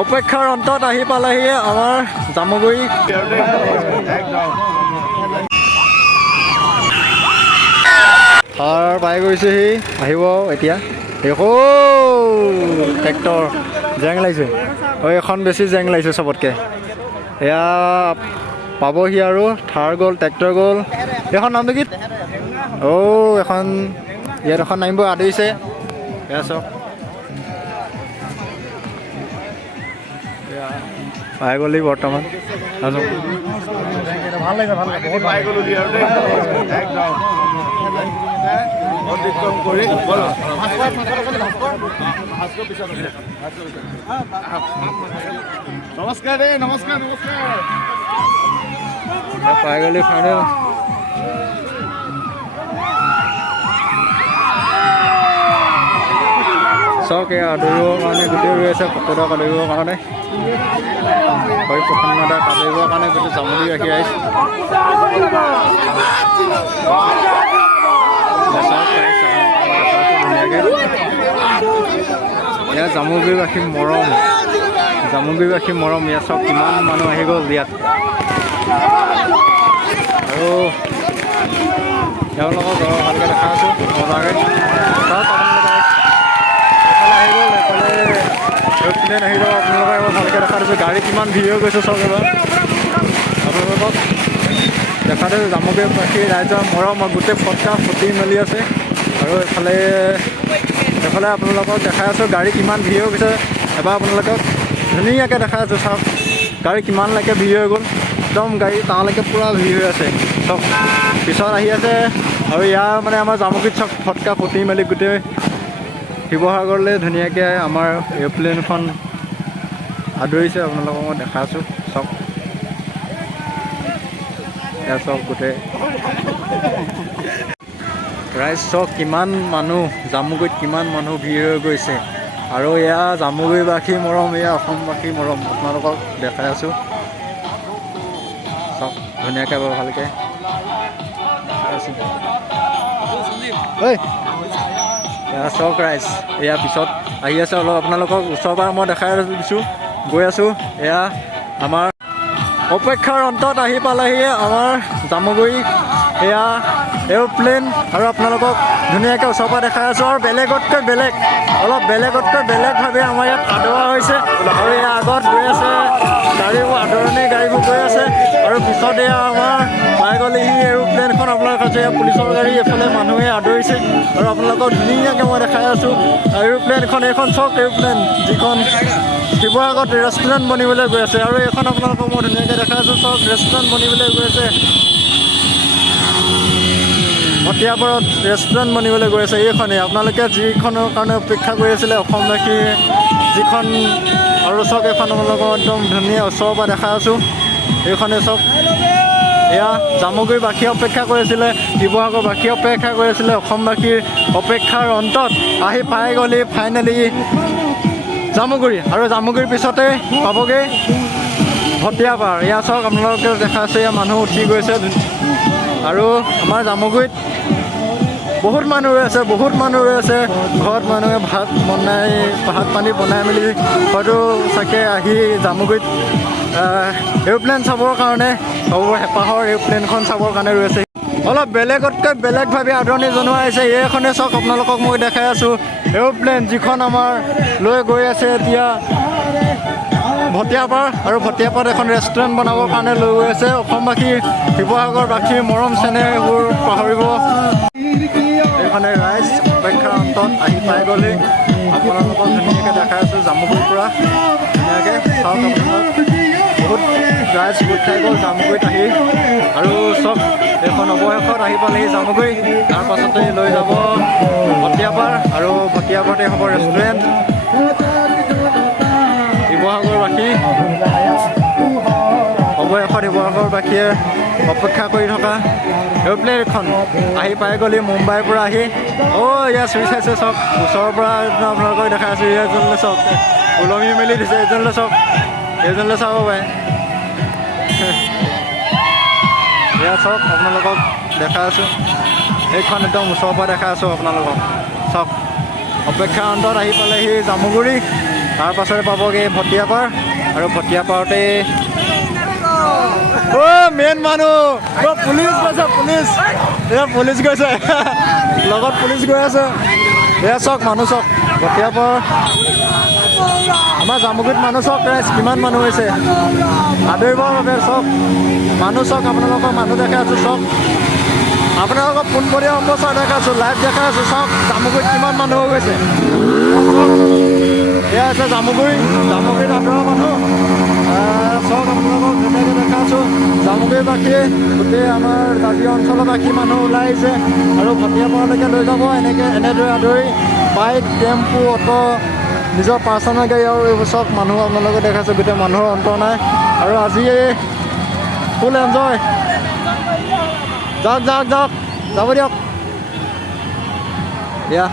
অপেক্ষাৰ অন্তত আহি পালেহি আমাৰ জামুগুৰি। থাৰ পাই গৈছেহি, আহিব এতিয়া। ট্ৰেক্টৰ জেং লাগিছে, এখন বেছি জেং লাগিছে চবতকৈ। এয়া পাবহি আৰু থাৰ গ'ল, ট্ৰেক্টৰ গ'ল। এইখন নামটো কি? এখন ইয়াত এখন নামিব আদৰিছে। এয়া চাওক, পাই গ'লি বৰ্তমান। ভাল লাগিছে, ভাল লাগিছে, বহুত পাই গ'লো একদম অতিক্ৰম কৰি। নমস্কাৰ দেই, নমস্কাৰ নমস্কাৰ। পাই গ'লি ফাইনেল। চাওক এয়া আদৰিবৰ কাৰণে গোটেই ৰৈ আছে, ফটোটা আদৰিবৰ কাৰণে, প্ৰসন্নতা আদৰিবৰ কাৰণে গোটেই জামুগুৰি ৰাখি আহিছে। ইয়াত জামুগুৰিবাসী মৰম, জামুগুৰিবাসী মৰম। ইয়াত চাওক কিমান মানুহ আহি গ'ল ইয়াত। আৰু তেওঁলোকৰ ঘৰ ভালকৈ দেখা আছোঁ মজাকৈ। চাওক আপোনালোকে এইফালে আহি গ'ল, এইফালে আহি যাব। আপোনালোকে এবাৰ ভালকৈ দেখা দিছোঁ গাড়ী কিমান ভিৰ হৈ গৈছে। চাওক এবাৰ আপোনালোকক দেখা দিছোঁ জামুগুৰিবাসী ৰাইজৰ মৰম গোটেই ফটকা ফুটি মেলি আছে। আৰু এইফালে আপোনালোকক দেখাই আছোঁ গাড়ী কিমান ভিৰ হৈ গৈছে। এবাৰ আপোনালোকক ধুনীয়াকৈ দেখাই আছোঁ। চাওক গাড়ী কিমানলৈকে ভিৰ হৈ গ'ল, একদম গাড়ী তালৈকে পূৰা ভিৰ হৈ আছে। চাওক পিছত আহি আছে। আৰু ইয়াৰ মানে আমাৰ জামুগুৰিত চাওক ফটকা ফুটি মেলি গোটেই শিৱসাগৰলৈ ধুনীয়াকৈ আমাৰ এৰোপ্লেনখন আদৰিছে। আপোনালোকক মই দেখাই আছোঁ। চাওক এয়া চাওক গোটেই ৰাইজ, চাওক কিমান মানুহ, জামুগুৰিত কিমান মানুহ ভিৰ হৈ গৈছে। আৰু এয়া জামুগুৰিবাসী মৰম, এয়া অসমবাসী মৰম। আপোনালোকক দেখাই আছোঁ। চাওক ধুনীয়াকৈ বাৰু ভালকৈ দেখাই আছোঁ। এয়া চাওক ৰাইজ, এয়া পিছত আহি আছে। অলপ আপোনালোকক ওচৰৰ পৰা মই দেখাই দিছোঁ, গৈ আছোঁ। এয়া আমাৰ অপেক্ষাৰ অন্তত আহি পালেহি আমাৰ জামুগুৰি। এয়া এৰোপ্লেন, আৰু আপোনালোকক ধুনীয়াকৈ ওচৰৰ পৰা দেখাই আছোঁ। আৰু বেলেগতকৈ বেলেগ, অলপ বেলেগতকৈ বেলেগভাৱে আমাৰ ইয়াত আদৰা হৈছে। আৰু এয়া আগত গৈ আছে গাড়ীবোৰ, আদৰণি গাড়ীবোৰ গৈ আছে। আৰু পিছত এয়া আমাৰ পাই গ'লেহি এৰোপ্লেনখন। আপোনালোক আছে এয়া পুলিচৰ গাড়ী, এইফালে মানুহে আদৰিছে। আৰু আপোনালোকক ধুনীয়াকৈ মই দেখাই আছোঁ এৰোপ্লেনখন। এইখন চাওক এৰোপ্লেন, যিখন শিৱসাগৰত ৰেষ্টুৰেণ্ট বনিবলৈ গৈ আছে। আৰু এইখন আপোনালোকক মই ধুনীয়াকৈ দেখাই আছোঁ। চাওক ৰেষ্টুৰেণ্ট বনিবলৈ গৈ আছে, ভটিয়াপাৰত ৰেষ্টুৰেণ্ট বনিবলৈ গৈ আছে। এইখনেই আপোনালোকে যিখনৰ কাৰণে অপেক্ষা কৰি আছিলে, অসমবাসী যিখন। আৰু চাওক এইখন আপোনালোকক একদম ধুনীয়া ওচৰৰ পৰা দেখাই আছোঁ। এইখনে চাওক, এয়া জামুগুৰিবাসীয়ে অপেক্ষা কৰিছিলে, শিৱসাগৰবাসীয়ে অপেক্ষা কৰিছিলে। অসমবাসীৰ অপেক্ষাৰ অন্তত আহি পাই গ'লি ফাইনেলি জামুগুৰি। আৰু জামুগুৰিৰ পিছতে পাবগৈ ভটিয়াপাৰ। এয়া চাওক আপোনালোকে দেখা আছে, এয়া মানুহ উঠি গৈছে। আৰু আমাৰ জামুগুৰিত বহুত মানুহ ৰৈ আছে, বহুত মানুহ ৰৈ আছে। ঘৰত মানুহে ভাত পানী বনাই মেলি হয়তো চাগে আহি জামুগুৰিত এৰোপ্লেন চাবৰ কাৰণে, হেঁপাহৰ এৰোপ্লেনখন চাবৰ কাৰণে ৰৈ আছে। অলপ বেলেগতকৈ বেলেগভাৱে আদৰণি জনোৱা হৈছে। এইখনে চাওক আপোনালোকক মই দেখাই আছোঁ এৰোপ্লেন, যিখন আমাৰ লৈ গৈ আছে এতিয়া ভটিয়াপাৰ। আৰু ভটিয়াপাৰত এখন ৰেষ্টুৰেণ্ট বনাবৰ কাৰণে লৈ গৈ আছে। অসমবাসী, শিৱসাগৰবাসীৰ মৰম চেনেহ এইবোৰ পাহৰিব। এইখনে ৰাইজ অপেক্ষাৰ অন্তত আহি পাই গ'লে। আপোনালোকক ধুনীয়াকৈ দেখাই আছোঁ জামুগুৰিৰ পৰা। ধুনীয়াকৈ চাওক আপোনালোক বহুত ৰাইজ গোট খাই গ'ল জামুগুৰিত আহি। আৰু চাওক এইখন অৱশেষত আহি পালেহি জামুগুৰি। তাৰ পাছতে লৈ যাব ভটিয়াপাৰ, আৰু ভটিয়াপাৰতে হ'ব ৰেষ্টুৰেণ্ট। শিৱসাগৰবাসী অৱশেষত শিৱসাগৰবাসীয়ে অপেক্ষা কৰি থকা এৰোপ্লেনখন আহি পাই গ'লি মুম্বাইৰ পৰা আহি। ইয়াত চুই চাইছে চাওক, ওচৰৰ পৰা আপোনালোকক দেখাই আছোঁ। এইজনলৈ চাওক, ওলমি মেলি দিছে। এইজনলৈ চাওক, এইজনলৈ চাব পাৰে। এয়া চাওক আপোনালোকক দেখাই আছোঁ, এইখন একদম ওচৰৰ পৰা দেখাই আছোঁ আপোনালোকক। চাওক অপেক্ষাৰ অন্তত আহি পালেহি জামুগুৰি। তাৰ পাছতে পাবগৈ ভটিয়াপাৰ আৰু ভটিয়াপাৰতে মেইন মানুহ পুলিচ গৈছে পুলিচ এয়া পুলিচ গৈছে লগত পুলিচ গৈ আছে এয়া চাওক মানুহ চাওক ভটিয়াপাৰ আমাৰ জামুগুৰিত মানুহ চাওক ৰাইজ কিমান মানুহ হৈছে আদৰিবৰ বাবে চাওক মানুহ চাওক আপোনালোকৰ মানুহ দেখাই আছোঁ চাওক আপোনালোকক পোনপটীয়া সম্প্ৰচাৰ দেখাইছোঁ লাইভ দেখাই আছোঁ চাওক জামুগুৰিত কিমান মানুহ হৈ গৈছে এয়া আছে জামুগুৰিত আদৰৰ মানুহ চাওক আপোনালোকক ধুনীয়াকৈ দেখাইছোঁ জামুগুৰিবাসীয়ে গোটেই আমাৰ দাবী অঞ্চলবাসী মানুহ ওলাই আহিছে আৰু ভটিয়াপাৰলৈকে লৈ যাব এনেদৰে আদৰি বাইক টেম্পু অটো নিজৰ পাৰ্চনেল গাড়ী আৰু এইবোৰ চাওক মানুহ আপোনালোকে দেখাইছোঁ গোটেই মানুহৰ অন্ত নাই আৰু আজি ফুল এনজয় যাওক যাব দিয়ক এয়া